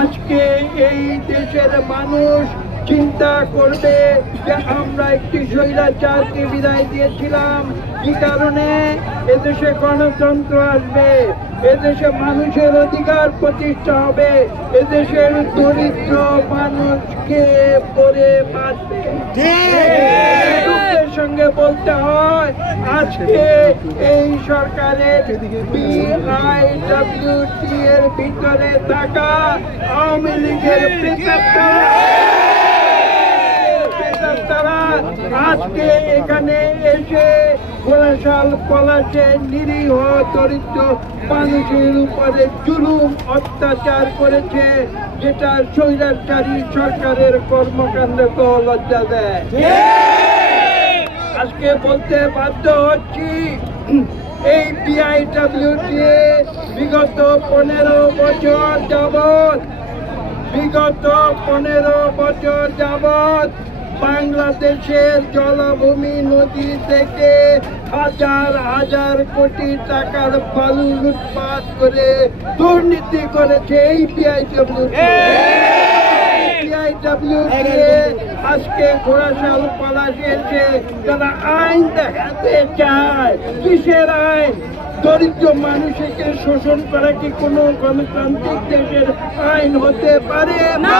আজকে এই দেশের মানুষ চিন্তা করবে যে আমরা একটি স্বৈরাচারকে বিদায় দিয়েছিলাম, কি কারণে এদেশে গণতন্ত্র আসবে, এদেশে মানুষের অধিকার প্রতিষ্ঠা হবে, এদেশের দরিদ্র মানুষকে পরে বাঁচবে। সঙ্গে বলতে হয় আজকে এই সরকারের BIWT এর ভিতরে থাকা আওয়ামী লীগের তারা আজকে এখানে এসে ঘোড়াশাল পলাশে নিরীহ দরিদ্র মানুষের উপরে জুলুম অত্যাচার করেছে, যেটা স্বৈরাচারী সরকারের কর্মকাণ্ডকে লজ্জা দেয়। আজকে বলতে বাধ্য হচ্ছি এই BIWT বিগত 15 বছর যাবৎ বাংলাদেশের জলাভূমি নদী থেকে হাজার হাজার কোটি টাকার বালু লুটপাট করে দুর্নীতি করেছে এই BIWT। আজকে ঘোড়াশাল পলাশে এসে তারা আইন দেখাতে চায়। কিসের আইন? দরিদ্র মানুষকে শোষণ করা কি কোনো গণতান্ত্রিক দেশের আইন হতে পারে না?